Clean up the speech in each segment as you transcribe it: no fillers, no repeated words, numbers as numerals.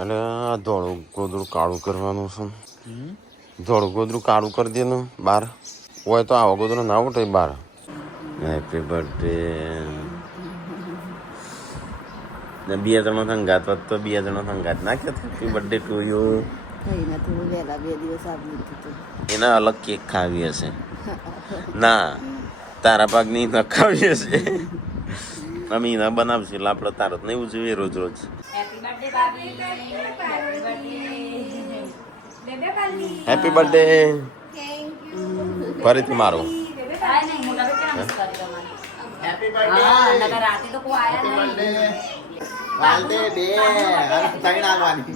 એટલે આ ધોળું ગોદડું કાળું કરવાનું છે. ધોળું ગોદડું કાળું કરી દે ને બહાર હોય તો આવો ગોદડું ના ઉઠે બહાર. Happy birthday. બે જણો સંગાત હોત તો બે જણો સંગાત ના કે હેપી બર્થડે ટુ યુ. એના અલગ કેક ખાવી હશે. ના તારા પાકની ન ખાવી હશે. અમે એના બનાવશું એટલે આપણે તારત નહીં ઉજવીએ રોજ રોજ. Happy birthday. ફરીથી મારો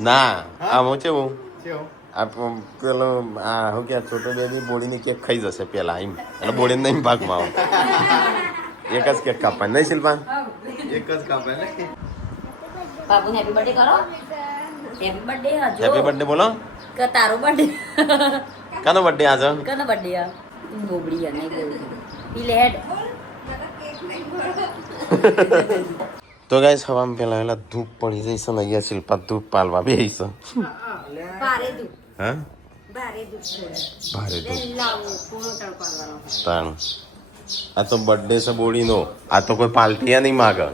ના આમ કેવું પેલો આ શું કે છોટો બેબી બોડીની કેક ખાઈ જશે પેલા એમ એટલે બોડીને નહીં ભાગમાં આવો. એક જ કેક કાપવા નહીં શિલ્પા? એક જ કાપે ને. બાબુ હેપી બર્થડે કરો. હેપી બર્થડે હજો. હેપી બર્થડે બોલો. કે તારો બર્થડે. કાનો બર્થડે આજે? કાનો બર્થડે આ? બોબડી આ નહીં બોલ. પીલે હેડ. તો ગાઈસ હવામાં પેલા એલા ધૂપ પડી જઈશ ને અહીંયા શિલ્પા ધૂપ પાલવા બેહીશ. ભારે દૂધ. હા ભારે દૂધ. ભારે ધૂપ લાવો પૂરો તળપાલવાનો. તાણ આ તો બર્થડે છે બોડીનો. આ તો કોઈ પાર્ટી નહીં માગે.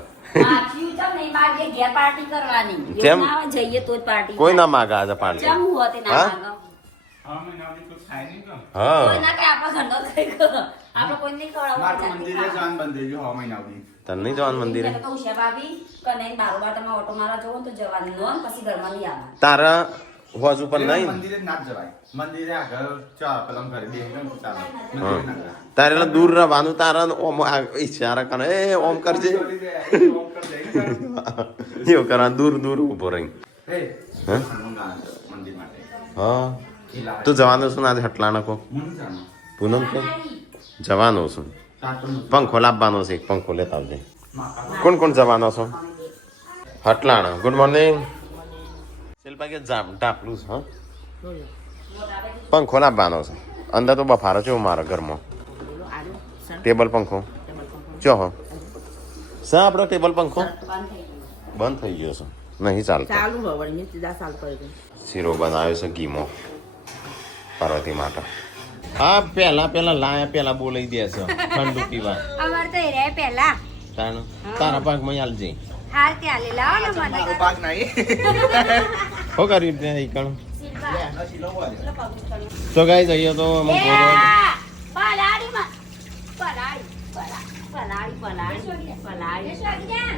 પાર્ટી કરવાની. કેમ? જઈએ તો જ પાર્ટી. કોઈ ના માગે આજે પાર્ટી. કેમ હોતે ના માગે? હા કોઈ ના કે આપણા ઘરનો થઈ ગયો. આપણે કોઈ નહીં ખવડાવવાનું. મંદિરે જવાનું બંધ થઈ ગયું 6 મહિના સુધી. તને નહીં જવાનું મંદિરે? તો ઉષા ભાભી કને બારોબાર તમે ઓટો મારવા જવો તો જવાનું નો પછી ઘરમાં નહીં આવવાનું. તારા હોજ ઉપર નહીં મંદિરે ના જ જવાય. મંદિરે આગળ ચા પેલા ઘરે બેહીને ચાલે. મંદિરે ના જવાય. તારે એટલે દૂર રહેવાનું. તારા ઓમ ઈશારા કરે એ ઓમ કરજે એવું કરવાનું. દૂર દૂર ઉભો રહી. મંદિર માટે હા તું જવાનો છું ને આજે હટલાના કો પૂનમ કે જવાનો છું. પંખો લાવવાનો છે. એક પંખો લેતા આવજે. કોણ કોણ જવાનો છો? હટલાણા. Good morning. શિલ્પા કે ઢાપલું છે. હા પંખો લાવવાનો છે. અંદર તો બફારો છે મારા ઘરમાં. ટેબલ પંખો ચો હો સા આપણો ટેબલ પંખો બંધ થઈ ગયો છે. નહીં ચાલતો. શીરો બનાવ્યો છે ઘીમો પાર્વતી માટે. હા પેલા લાયા પેલા બોલાઈ દે છે ઠંડુ પીવા. અમાર તો એ રે પહેલા તારા પાક માં આલજે. હાલ ત્યાં લે લાવો ને મને પાક નહીં. હો કરી દે ઈકણ. તો ગાઈસ અહીંયા તો અમુક પલાડી માં પલાડી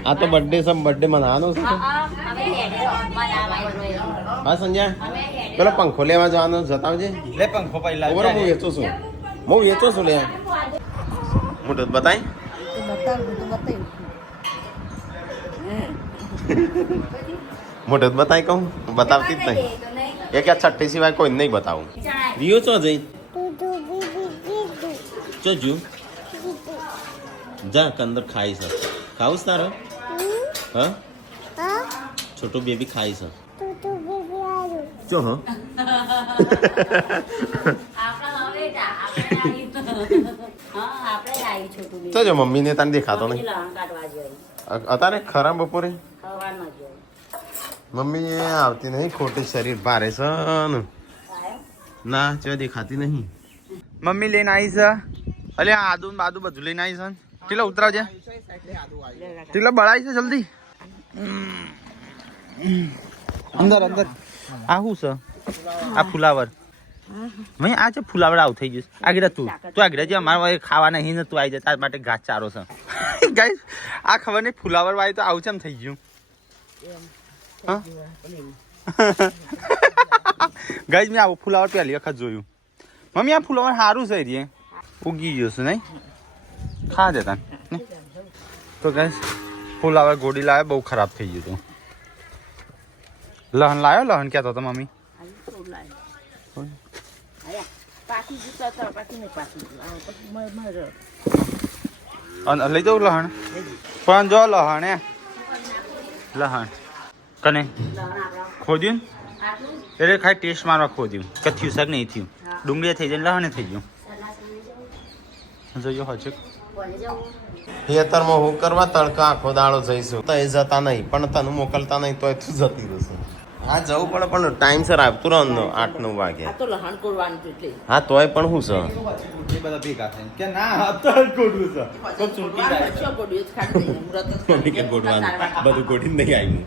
આ તો બર્થડે છે. બર્થડે મનાવાનો છે. હવે હેડે મનાવાય. હા સંજય પેલો પંખો લેવા જવાનો જતા આવજે. લે પંખો પહેલા ઓવર હું વેચું છું. હું વેચું છું લે. મોટો બતાય મોટો બતાય કહું બતાવતી જ નહીં. એક આ છઠ્ઠી સિવાય કોઈ નહીં બતાવું. વિયો ચો જઈ ચોજુ જા અંદર ખાઈ છે. ખાવું છે તારે? હા છોટું બેબી ખાઈ છે. ચો હા તો જો મમ્મીને તને દેખાતો નહીં અત્યારે ખરા બપોરે. મમ્મી એ આવતી નહીં. ખોટી શરીર ભારે છે ને. ના ચો દેખાતી નહીં. મમ્મી લઈને આવી છે. અલે આદુ બાદુ બધું લઈને આવી છે. કેટલા ઉતરાવજે. કેટલા બળાઈ છે જલ્દી. અંદર અંદર આ શું છે? આ ફુલાવર. મેં આ છે ફુલાવર આવું થઈ ગયું. આગળ તું આગળ જે અમારે ખાવા નહીં ને તું આવી જાય તાર માટે ઘાસ ચારો છે. ગાઈસ આ ખબર નહીં ફુલાવર વાળી તો આવું છે એમ થઈ ગયું. ગાઈસ મેં આવું ફુલાવર પહેલી વખત જોયું. મમ્મી આ ફુલાવર સારું છે રે. ઉગી ગયું છે નહીં ખા દેતા. તો ગાઈસ ફુલાવર ગોડી લાવે બહુ ખરાબ થઈ ગયું હતું. લહન લાવ્યો. લહન ક્યાં હતો મમ્મી? લઈ જાઉં લહણ પણ જો લહણ લહણ કને ખોદ્યું એટલે ખાલી ટેસ્ટ મારવા ખોદ્યું કે થયું શાક નહીં થયું. ડુંગળી થઈ જાય લહણે થઈ ગયું. જોયો હજુ ખેતરમાં હું કરવા તડકા આખો દાડો જઈશું તો એ જતા નહીં પણ તને મોકલતા નહીં તો તું જતી રહેશે. હા જવું પડે પણ ટાઈમ સર આવતું રહે 8-9 વાગે આ તો લહાણ કોરવાનું છે એટલે હા તોય પણ શું છે બધા ભેગા થઈને કે ના અત્યારે ગોડવું છે તો ચૂંટી જાય શું ગોળીઓ જ ખાઈ દઈએ. મુરત જ ખાઈ કે દઈએ. ગોડવાનું બધું ગોડી નહીં આવ્યું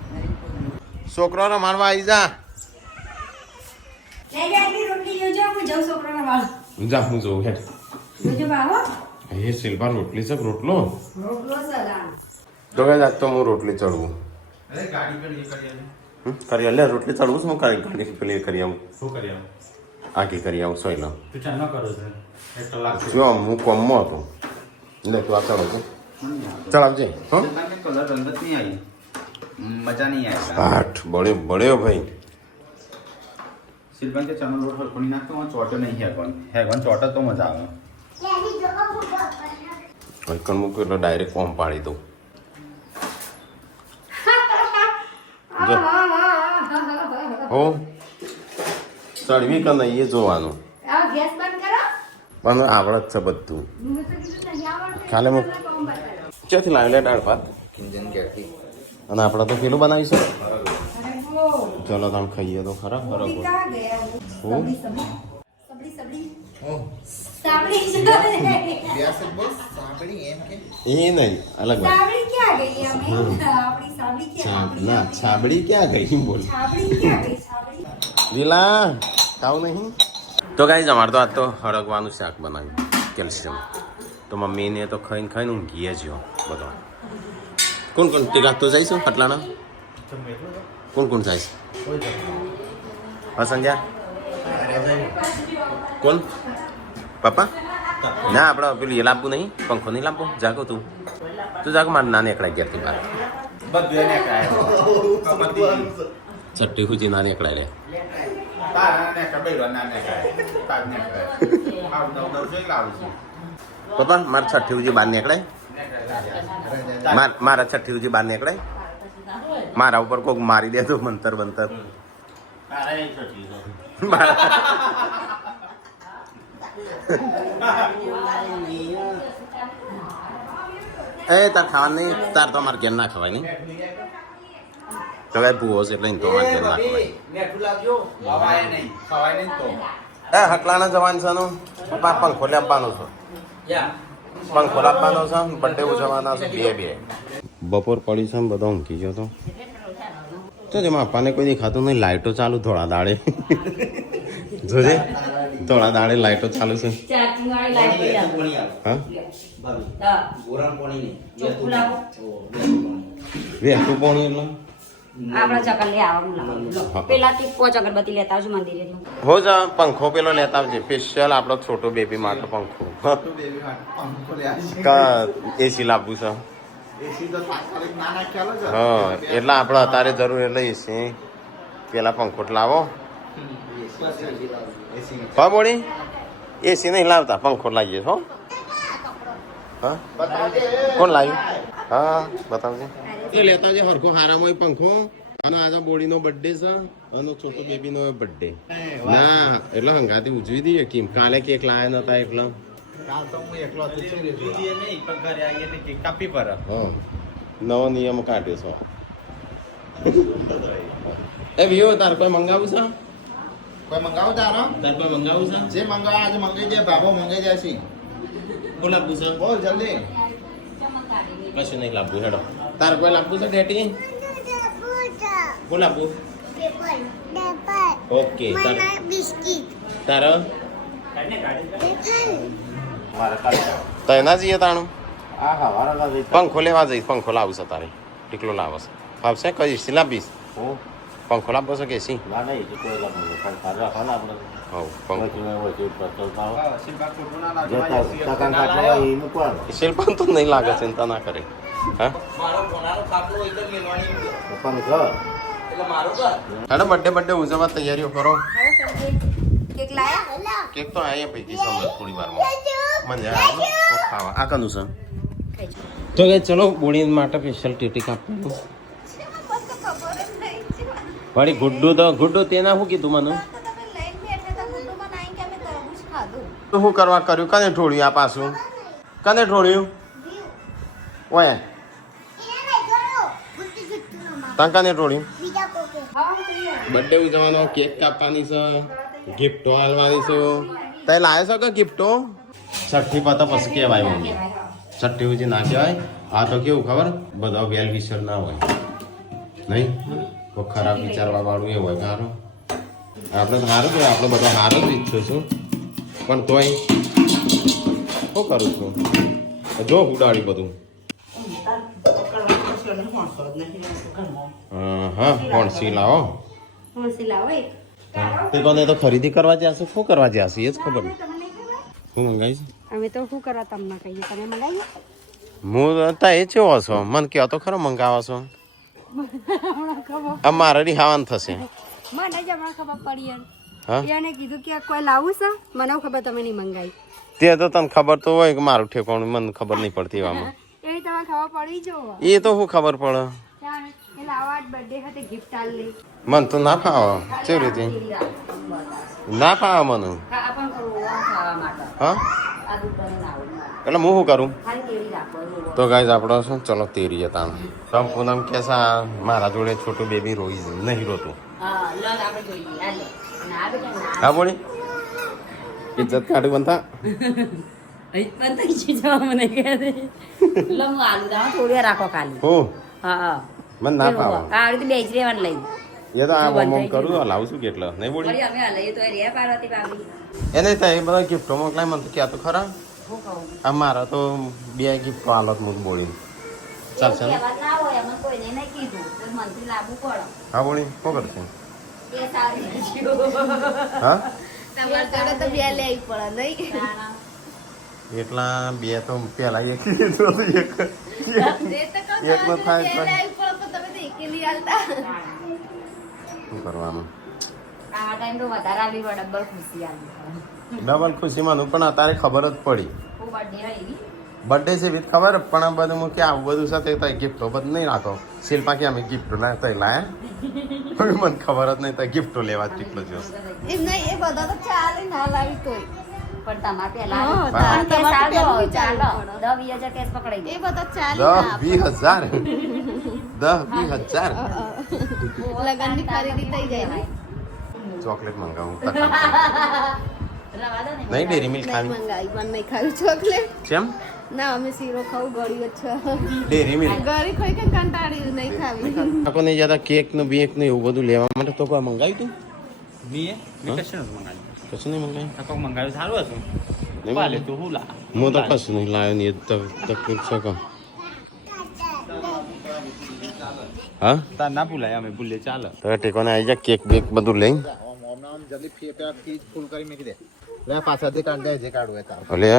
છોકરાને મારવા આવી જા લઈ જા એટલી રોટલી જોજો હું જાઉં છોકરાને વાળ જા હું જોઉં હેડ જોજો બાવો એ શિલ્પા રોટલી છે રોટલો રોટલો સલામ તો કે આજ તો હું રોટલી ચડવું અરે ગાડી પર એ કરી કરી લે રોટલી ચડવું છું હું ગાડી પેલી કરી આવું શું કરી આવું આખી કરી આવું સોય લો તું ચાલ ન કરો છે 1 કલાક જો હું કોમમાં હતો લે તું આ ચાલો છું ચલાવજે હો કલર રંગત નહીં આવી મજા નહીં આવી આઠ બળ્યો ભાઈ શિલ્પન કે ચનો લોટ હલકોની નાખતો હું ચોટો નહીં હેગન ચોટો તો મજા આવે હલકન મૂક્યું એટલે ડાયરેક્ટ ઓમ પાડી દઉં જો હો ચડવી કે નહીં એ જોવાનું આ ગેસ બંધ કરો પણ આવડત છે બધું હું તો કીધું નહીં આવડતું ખાલી મૂક ક્યાંથી લાવી લે દાળ ભાત કિંજન ગેઠી અને આપણે તો પેલું બનાવીશું અરે વો ચલો તમે ખાઈએ તો ખરા બરાબર કहाँ गया वो हो? सबड़ी सबड़ी साबड़ी એ નહીં અલગ વાત साबड़ी क्या गई हमें अपनी साबड़ी क्या ના છાબડી ક્યાં ગઈ બોલ साबड़ी क्या गई साबड़ी લીલા ખાવ નહીં તો ગાઈઝ અમારે તો આજ તો હળગવાનું શાક બનાવ્યું કેલ્શિયમ તો મમ્મીને તો ખાઈને ખાઈને ઊંઘીએ જ બધો કોણ કોણ તે ગાતો જઈશું પટલાના કોણ જઈશ હા સંજ્યા કોણ પપ્પા ના આપણે પેલું એ લાવવું નહીં પંખો નહીં લાવવો જાગો તું જાગો મારે નાને એકડા ગયા તું બાર બધું એને કાય છઠ્ઠી ખુજી નાને એકડા રે તાને કબેલો નાને કાય તાને કાય આવ નવ જોઈ લાવું છું પપ્પા મારે છઠ્ઠી ખુજી બહાર નીકળાય મારા છઠ્ઠી ખુજી બહાર નીકળાય મારા ઉપર કોક મારી દે તો મંતર બંતર એ તાર ખાવાનું નહીં તાર તો અમારે ઘેર ના ખવાય નહીં તો ભાઈ ભૂવો છે એટલે તો અમારે ઘેર ના ખવાય નેઠું લાવજો ખવાય નહીં તો એ હટલાના જવાન છે નો પપ્પા પંખો લાવવાનો છે પંખો લાવવાનો છે બર્થડે ઉજવવાના છે બે બપોર પડી છે ને બધો ઊંઘી ગયો તો જેમાં અપ્પાને કોઈ દેખાતું નહીં લાઇટો ચાલુ થોડા દાડે જોજે થોડા દાડે લાઇટો ચાલુ છે चार्जिंग वाली लाइट पे जाओ હા हां ગોરામ પાણી નહીં ચોખ્ખું લાવો વેતું પોણી એટલે આપણા ચકલ લે આવવાનું લાવો પેલાથી 5 અગરબત્તી લેતા આવજો મંદિરે હો જા પંખો પેલો લેતા આવજે સ્પેશિયલ આપણો છોટો બેબી માટે પંખો કા એસી લાવવું છે એસી તો તાત્કાલિક નાના ખ્યાલ જ હા એટલે આપણે અત્યારે જરૂર એટલે એસી પેલા પંખો લાવો હા બોડી એસી નહીં લાવતા પંખો લાવીએ હો હા કોણ લાવ્યું હા બતાવજે એ લેતા આવજે હરખો હારામાં પંખો અને આજે બોડીનો બર્થડે છે અને છોટો બેબીનો બર્થડે ના એટલે હંગાથી ઉજવી દઈએ કેમ કાલે કેક લાયા નતા એટલે કાલ તો હું એકલો હતો જોઈએ નહીં પણ ઘરે આવીએ એટલે કેક કાપી પર હા નવો નિયમ કાઢ્યો છે એ વિયો તાર કોઈ મંગાવું છે કોઈ મંગાવો તારો તાર કોઈ મંગાવું છે જે મંગાવા આજે મંગાઈ દે બાબો મંગાઈ જાય છે કોણ લાવવું છે બોલ જલ્દી કશું નહીં લાવવું હેડો તાર કોઈ લાવવું છે ડેટી કોણ લાવવું ઓકે તારો તો એના જઈએ તાણું હા હા વારા પંખો લેવા જઈશ પંખો લાવશે તારે ટીકલો લાવશે ફાવશે કઈ સી લાવીશ પંખો લાવવો છે કે સી શિલ્પા તો નહીં લાગે ચિંતા ના કરે હા હેડો બર્થડે ઉજવવા તૈયારીઓ કરો કેક લાયા કેક તો આયા પૈકી સમજ થોડી વારમાં મજા આવે તો ખાવા આ કનું છે તો કે ચલો બોડી માટે સ્પેશિયલ ટીટી કાપવાનું વળી ગુડ્ડુ તેના શું કીધું મને તો શું કરવા કર્યું કને ઠોળ્યું આ પાછું કને ઠોળ્યું ઓય તને કને ઠોળ્યું બર્થડે ઉજવવાનો, કેક કાપવાની છે, ગિફ્ટો આલવાની છે. તે લાવ્યો છો કે ગિફ્ટો? છઠ્ઠી પર તો પછી કહેવાય મમ્મી. છઠ્ઠી ઉજી ના કહેવાય. આ તો કેવું ખબર, બધા વેલ વિશર ના હોય નહીં, કોઈ ખરાબ વિચારવા વાળું એ હોય સારું. આપણે તો સારું જોઈએ, આપણે બધા સારું જ ઈચ્છું છું, પણ તોય શું કરું છું જો ઉડાડી બધું. હા કોણ સી લાવો તે કોને તો ખરીદી કરવા જશે, શું કરવા જશે એ જ ખબર નહીં. શું મંગાવીશ અમે તો શું કરવા તમને કહીએ, તમે મંગાવીએ. હું તા એ ચેવો છો મને કહો તો ખરો મંગાવો છો. આ મારે રિહાવાન થશે. મને જ હમણાં ખબર પડી હા એને કીધું કે કોઈ લાવું છે, મને ખબર તમે નહીં મંગાવી. તે તો તને ખબર તો હોય કે મારું ઠેકાણું મને ખબર નહીં પડતી એવામાં. એ તમને ખબર પડી જો એ તો શું ખબર પડે, એ લાવા બર્થડે hatte ગિફ્ટ આલ લે. મને તો ના ફાવે. કેવી રીતે ના ફાવે મને? પણ ખાવા માટે હા આ દુકાને લાવું એટલે હું શું કરું? ખાલી કેરી રાખો. તો ગાઈઝ આપણો શું ચલો તેરી હતા તમ પૂનમ કે મારા જોડે છોટું બેબી રોઈ નહીં રોતું. હા લગ આપણે જોઈએ આ લે ના બેટા ના હા બોલી ઇજ્જત કાઢી બનતા. પણ તો ઈચ્છી જવા મને કહે દે લો હું આલુ દાવ થોડી વાર રાખો ખાલી. હું હા હા મને ના ફાવે. આ રીતે બેજ રેવાનું લઈ એ તો આ ઓમ કરું લાવું છું કેટલો નહીં બોલી વળી અમે લઈએ તો રે પાર્વતી ભાભી એને તો એ બધા ગિફ્ટો મોકલાય મને તો ક્યાં તો ખરા. હું કહું આ મારા તો 2 ગિફ્ટો આલોત મુક બોલી ચાલશે ને? કહેવા ના હોય અમે કોઈને નહીં કીધું તો મનથી લાવવું પડે. હા બોલી શું કરશે? એ સારી જીઓ હા તમારે જોડે તો બે લેવી પડે નહીં. એટલા 2 તો પેલા એક લીધો તો એક એકનો થાય તો શું કરવાનું? આ ટાઈમ તો વધારે આવી હોય ડબલ ખુશી આવી ડબલ ખુશી માનું પણ અત્યારે ખબર જ પડી. હું બર્થડે આવી બર્થડે છે વિથ ખબર પણ આ બધું હું કે આવું બધું સાથે તો ગિફ્ટો બધું નહીં રાખો. શિલ્પા કે અમે ગિફ્ટો ના તો લાયા મને ખબર જ નહીં તો ગિફ્ટો લેવા જ કેટલો જોશ. એમ નહીં એ બધા તો ચાલે ના લાવી તોય પણ તમારે પેલા હા, તમારે કેસ તમારે આવજો, પેલું ચાલો વિચારવું 10,000 કેસ પકડાઈ દે. એ બધા ચાલે 10,000 લગનની ખરીદી થઈ જાય ને. ચોકલેટ મંગાવું રવા દો ને નહીં ડેરી મિલ્ક નહીં ખાવી મંગાવી પણ નહીં ખાવી ચોકલેટ. કેમ? ના અમે શીરો ખાવું ગળ્યું જ છે. ડેરી મિલ્ક ગળી ખાઈ કે કંટાળ્યું નહીં ખાવી. લોકોને જ્યાદા કેક નું બેક નું એવું બધું લેવા માટે તો કોઈ મંગાવ્યું તું? મેં કશું નથી મંગાવ્યું. કશું નહીં મંગાવ્યું? આ કોક મંગાવ્યું સારું હતું. નહીં પાલે તું હું લા હું તો કશું નહીં લાવ્યો નહીં એ તો તકલીફ છે કે હા તાર ના ભૂલાય અમે ભૂલે ચાલે. તો ટેકોને આવી જા કેક બેક બધું લઈને અલે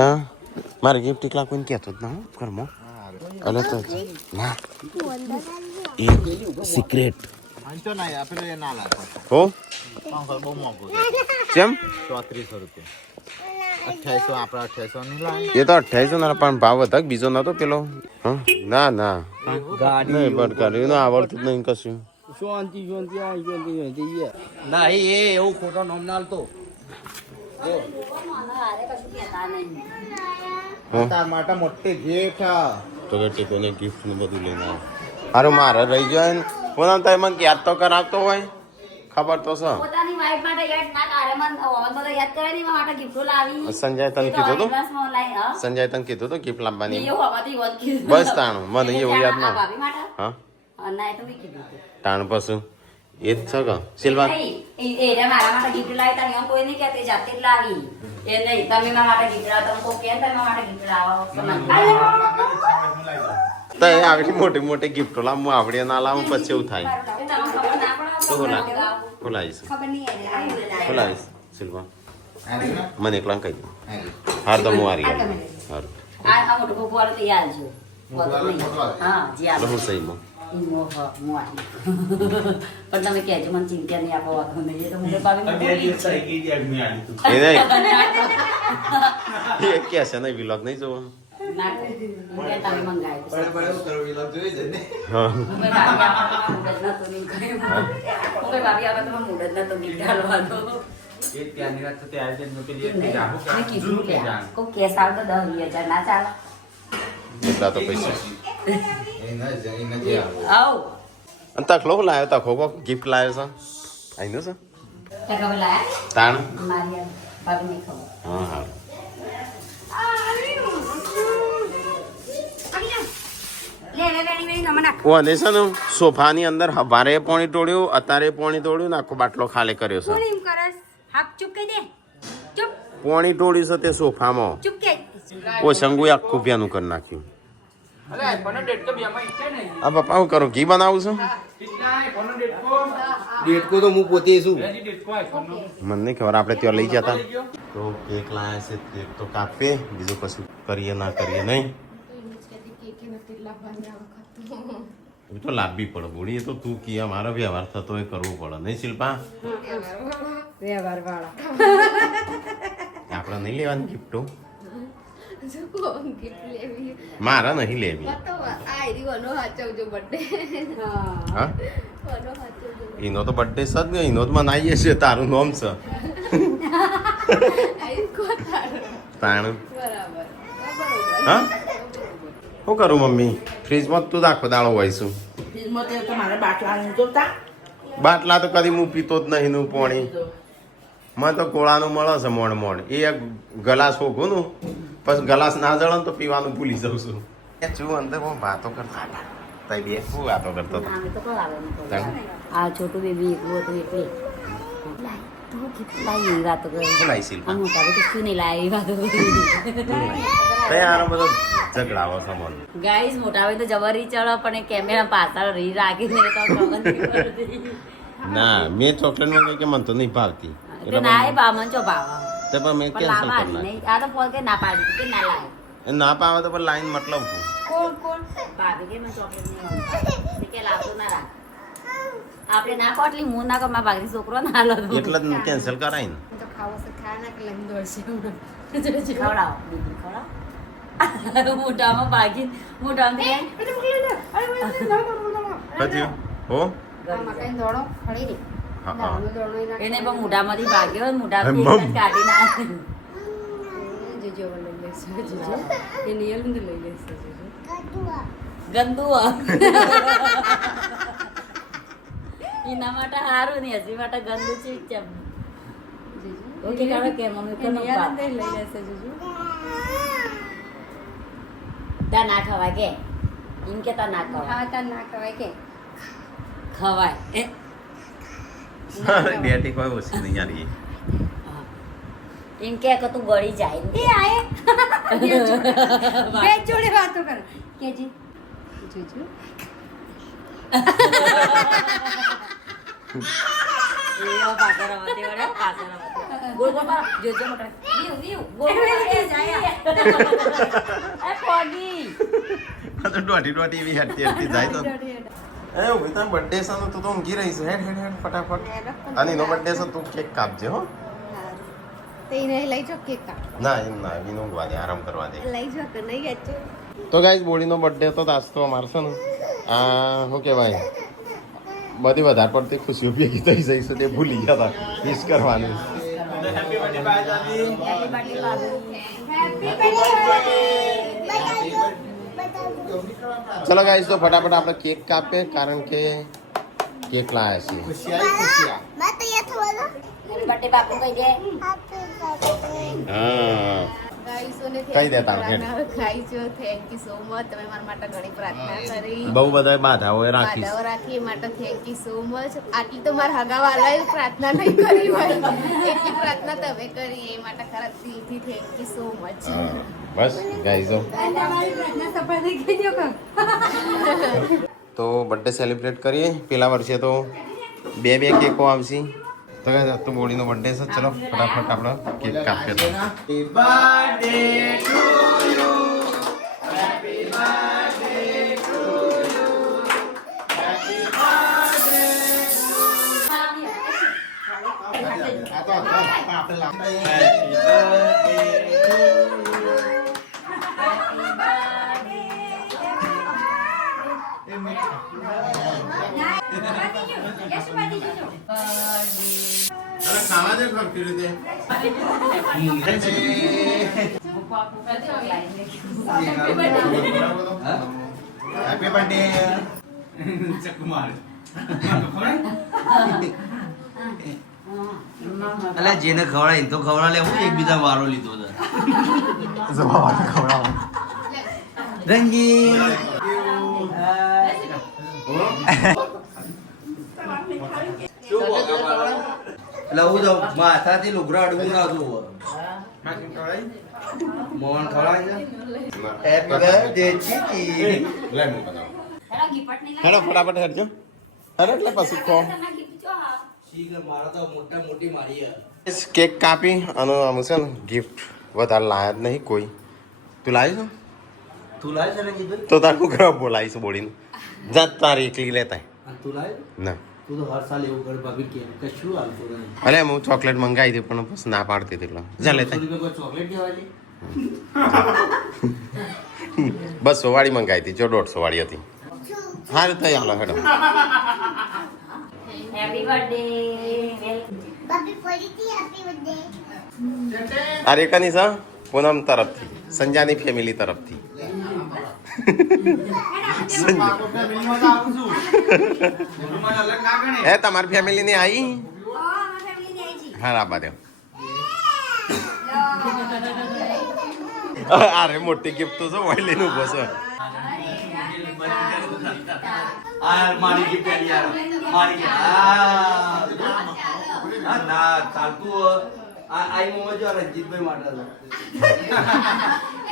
મારે ગિફ્ટ એકલા કોઈને કહેતો જ ના હો ઘરમાં. અલે તો ના એક સિક્રેટ હો કેમ? 2800 આપણા 2800 ની લાય. એ તો 2800 ના પણ ભાવ હતા કે બીજો નતો પેલો હા? ના ના નહીં પણ કર્યું ના આવડતું જ નહીં કશું. ના એ એવું ખોટો નામ ના આલતો. હારે કશું કહેતા નહીં. તાર માટે મોટી ગેટ તો કે ટેકોને ગિફ્ટ ને બધું લઈને આવ. હારું મારે રહી જાય ને પોતાને તો એમાં યાદ તો કરાવતો હોય ખબર તો છે. પોતાની વાઈફ માટે યાદ ના કરે મન ઓવન બધા યાદ કરે નહીં મારા માટે ગિફ્ટો લાવી સંજય તને કીધું તું? એડવાન્સમાં લાઈ હા સંજય તને કીધું તું ગિફ્ટ લાવવાની? એવું હવાથી વધ કીધું બસ તાણું મને એવું યાદ ના. ભાભી માટે હા ના એ તો મેં કીધું હતું. તાણ પછી એ જ છે કે સિલ્વા નહીં, એને મારા માટે ગિફ્ટ લાવી તમે એમ કોઈ નહીં કે તે જાતે જ લાવી એ નહીં તમે મારા માટે ગિફ્ટ લાવો તમે કોઈ કેમ તમે મારા માટે ગિફ્ટ લાવો તો એ આવડી મોટી મોટી ગિફ્ટો લાવ હું આવડી ના લાવું પછી એવું થાય તો બોલાવીશ ખબર નહીં એને. બોલાવીશ સિલ્વા મને એકલા કહી દઉં હાર તો હું હારી ગયો હારું આ મોટો ભોગો વાળો તો યાદ છે હા જી એટલે આપો હું સહીમાં પણ તમે કહેજો મને ચિંતા નહીં આપો વાતો નહીં એ તો મને ભાભી એ નહીં એ કે છે નહીં વિલોગ નહીં જોવો ના તમે મંગાવી હા ભાભી આવે તો મૂડ જ નતો ગીત ગાવાનો એ ત્યાંની વાત તો ત્યારે જ મેં પેલી એક જાહુ મેં કીધું કે કોઈ કેસ આવે તો 10,000 ના ચાલે એટલા તો પૈસા આવ અને તખલો લાવ્યો તખો કોક ગિફ્ટ લાવ્યો છે આઈનો છે ત્યાં ખબર લાયા તાણ મારી ભાભીને ખબર હા હા ઓ અને છે ને સોફાની અંદર હવારે પાણી તોડ્યું અત્યારે પાણી તોડ્યું ને આખો બાટલો ખાલી કર્યો છે પાણી તોડ્યું છે તે સોફામાં ઓ શંગુએ આખું પ્યાનું કરી નાખ્યું આ પપ્પા હું કરું ઘી બનાવું છું ડેટકો તો હું પોતે છું મને નહીં ખબર આપણે ત્યાં લઈ જતા તો કેક લાયા છે કેક તો કાપીએ બીજું કશું કરીએ ના કરીએ નહીં એ તો લાવવી પડે બોડી એ તો તું કી મારો વ્યવહાર થતો એ કરવું પડે નહીં શિલ્પા વ્યવહાર વાળા આપણે નહીં લેવાની ગિફ્ટો ગિફ્ટ લેવી મારા નહીં લેવી તો આ ઈરીવાનો હાચવજો બર્થડે હા વાનો હાચવજો એનો તો બર્થડે છે જ ને એનો જ મનાવીએ છીએ તારું નામ છે આઈ કોતારો તાણ બરાબર હા શું કરું મમ્મી ફ્રીજમાં તું આખો દાડો હોય છું બાટલા તો કદી હું પીતો જ નહીં નું પાણી મને તો ગોળાનું મળે છે મોડ મોડ એ એક ગલાસ હોગું નું પછી ગલાસ ના જળે ને તો પીવાનું ભૂલી જાઉં છું એ છું અંદર હું વાતો કરતા તઈ બે શું વાતો કરતો હતો અમે તો કોઈ આવે આ છોટું બેબી એકલું હતું એટલે તું કેટલા એવી વાતો કરે બોલાય શિલ્પા મોટા તો શું નહીં લાય એવી વાતો તઈ આનો બધો ઝઘડાવો છે મને ગાઈસ મોટા ભાઈ તો જબરી ચડો પણ એ કેમેરા પાછળ રહી રાખીને તો ખબર નહીં પડતી. ના મેં ચોકલેટ માં કહ્યું કે મને તો નહીં ભાવતી કે ના એ બામણ ચો ભાવ તો પણ મેં પણ કેન્સલ લાવવા કરી નહીં આ તો ફોન કે ના પાડી કે ના લાય નાખી ના પાવે તો પણ લાઈન મતલબ શું કોણ ભાભી કે મને ચોકલેટ નહીં આવતી કે લાવતો ના રાખ આપણે ના કોટલી હું ના કર મારા ભાગની છોકરો ના લો એટલે જ કેન્સલ કરાય ને તો ખાવો છે ખા ના કે લઈને દોડશે ખવડાવો બીજી ખવડાવો મોઢામાં ભાગી મોઢામાં પછી હો માટે દોડો ફળી રે હા હા દોડો એને પણ મોઢામાંથી ભાગ્યો મોઢામાંથી એક જ કાઢી નાખે જોજો લઈ લેશે જોજો એ નિયલ લઈ લેશે જોજો ગંદુ એના માટે સારું ને હજી માટે ગંદુ છે ચમ ઓકે કાઢો કે મમ્મી કે નિયલ લઈ લેશે જોજો તા ના ખવાય કે એમ કે તા ના ખવાય હા તા ના કહેવાય કે ખવાય ડેટી કોઈ ઓછી નહીં યાર એમ કે તું ગળી જાય એ આયે બે જોડે વાતો કર કેજી જોજો એવો પાછળ આવતે વડે પાછળ આવતે ગોળ ગોળ મારો જોજો મોટા વ્યુ ગોળ ગોળ જાય એ પોગી આ તો ડોટી એવી હટતી જાય તો એ ઉભી તાર બર્થડે છે ને તું તો ઊંઘી રહી છે હેડ હેડ હેડ ફટાફટ અને એનો બર્થડે છે તું કેક કાપજે હો તો એને લઈ જાઓ કેક કાપ ના એમ ના એનો ઊંઘવા દે આરામ કરવા દે લઈ જાઓ કે નહીં આજો તો ગાઈસ બોડીનો બર્થડે હતો આજ તો અમારે છે ને આ શું કહેવાય બધી વધારે પડતી ખુશીઓ ભેગી થઈ જઈ છે તે ભૂલી ગયા હતા વિશ કરવાની ચલો ગાઈસ તો ફટાફટ આપણે કેક કાપીએ કારણ કે કેક લાયા છીએ બર્થડે બાપુ કહી દે હા ગાઈસોને કહી દે તાર હેડ. ગાઈસો થેન્ક યુ સો મચ તમે મારા માટે ઘણી પ્રાર્થના કરી બહુ બધા બાધાઓ રાખીશ બાધાઓ રાખી એ માટે થેન્ક યુ સો મચ આટલી તો મારા હગાવાલાએ પ્રાર્થના નહીં કરી હોય એટલી પ્રાર્થના તમે કરી એ માટે ખરા દિલથી થેન્ક યુ સો મચ હા, બસ ગાઈઝો તો બર્થડે સેલિબ્રેટ કરીએ પેલા વર્ષે તો બે કેકો આવશે તો ગાઈઝ આ તો બોડીનો બર્થડે છે ચલો ફટાફટ આપણે કેક કાપીએ તો ખાવા દે ખર્ચી રીતે હેપી બર્થડે એટલે જેને ખવડાય તો ખવડા લેવું એકબીજા વારો લીધો છે રંગી એટલે હું તો માથાથી લુગડા અડવું ના જોવું મોહન ખવડાય છે હેપી બર્થડે ચીકી હેડો ફટાફટ હેડજો હેડો એટલે પછી ખો શીખર મારો તો મોટા મોટી મારી હે કેક કાપી અને આમ છે ને ગિફ્ટ વધારે લાયા જ નહીં કોઈ તું લાવી છો તું લાય છે ને કીધું તો તારું ઘર બોલાવીશ બોડીને જાત તારી એકલી લેતા તું લાય ના તું તો હર સાલ એવું કરે ભાભી કે કશું હાલતું નહીં અરે હું ચોકલેટ મંગાવી હતી પણ બસ ના પાડતી હતી એટલે જા લેતા 100 રૂપિયા કોઈ ચોકલેટ દેવા છે 200 વાળી મંગાવી હતી જો 150 વાળી હતી સારું થઈ હાલો હેડો હેપી બર્થડે આ રેખાની સા પૂનમ તરફથી સંજાની ફેમિલી તરફથી હે તમારી ફેમિલી ની આવી હા રાબા દેવ અરે મોટી ગિફ્ટ તો છે ઓઇલ લઈને ઉભો છે આ મારી ગિફ્ટ આલી યાર મારી આ ના ચાલતું આઈ મોમાં જો રંજીતભાઈ માટે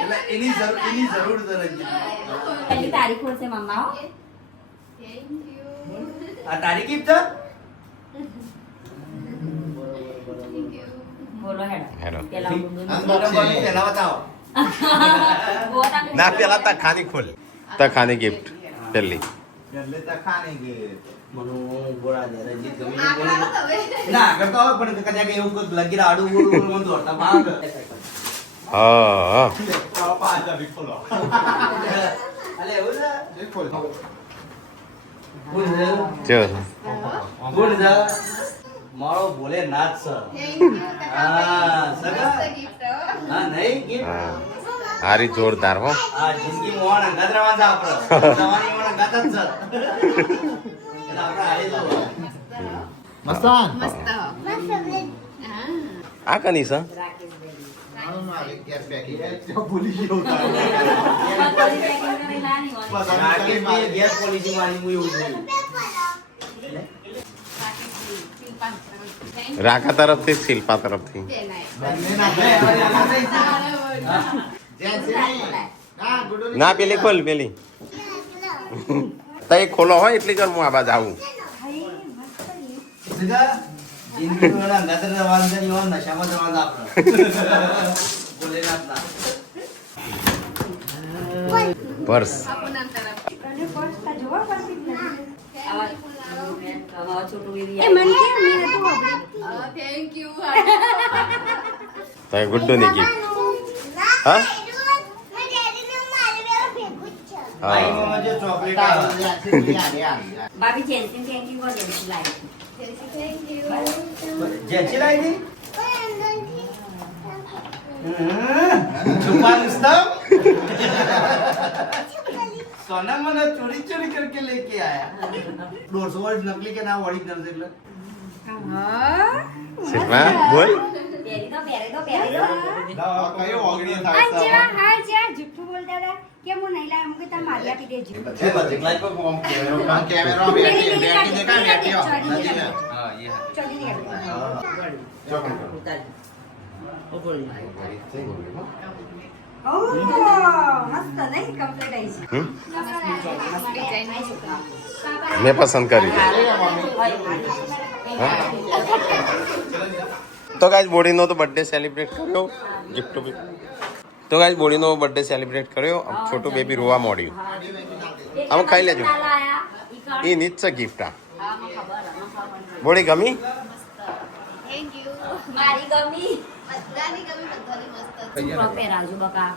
એટલે એની જરૂર છે રંજીત પહેલી તારીખ હોશે મમ્મા હો આ તારી ગિફ્ટ છે બોલો હેડો હેડો. પેલા પહેલા બતાવો ના પેલા તખાની ખોલ તખાની ગિફ્ટ પહેલી એટલે તખાની કે મનો ગોળા દે રંજીત ગમે તે બોલે ના કરતો હોય પણ કદાચ એવું કોઈ લગી આડું બોલું મન દોડતા ભાગ હા પાંચ આવી ખોલો અલે એવું છે એ ખોલ બોલ જો બોલ મારો બોલે નાચ સર હા સગા હા નહીં ગિફ્ટ હા હારી જોરદાર હો આ જિંદગી મોહન અંગાત રવા છે આપણે તમારી મોહન અંગાત જ છે એટલે આપણે હારી જવું મસ્તાન મસ્ત આ કની છે મારી ગેર પેકી ભૂલી ગયો રાકેશની ગેસ પોલિસી મારી હું એવું જોયું રાકા તરફથી શિલ્પા તરફથી ના પેલી ખોલ પેલી તો એ ખોલો હોય એટલી કર હું આ બાજુ આવું સગા જિંદગી મોહન અંગાત રવા છે યો નશામાં જવાનું આપણે બોલે ના purse Chhotu baby thank you તો ગુડ્ડુની ગિફ્ટ હા આઈ મોમાં જો ચોકલેટ આવે ભાભી જેન્સી થેન્ક યુ ફોર જેન્સી લાઈફ થેન્ક યુ જેચી લાઈ छुपा रुस्तम सोना મને ચોરી ચોરી करके लेके आया 150 वर्ड नकली के ना ओरिजिनल से એટલે શિલ્પા બોલ પહેરી દો કયો ઓગણી અંજવા હા જ્યાં જુઠ્ઠું બોલતા હતા કે હું નહીં લાવ્યો મુકે તમે મારી આપી દેજો છે બજે લાઈટ પર ફોર્મ કેમેરા બેઠી દેખા બેઠી નથી हां ये ચોકી નીકળી ઓહ મસ્ત નહીં કમ્પ્લીટ આવી છે મેં પસંદ કરી તો ગાઈસ બોડીનો તો બર્થડે સેલિબ્રેટ કર્યો ગિફ્ટ બી તો ગાઈસ બોડીનો બર્થડે સેલિબ્રેટ કર્યો છોટું બેબી રોવા મોડ્યું આમ ખાઈ લેજો એ નીચ છે ગિફ્ટ આ બોડી ગમી થેન્ક યુ મારી ગમી બધાની ગમી બધાની મસ્ત પહેરાજો બકા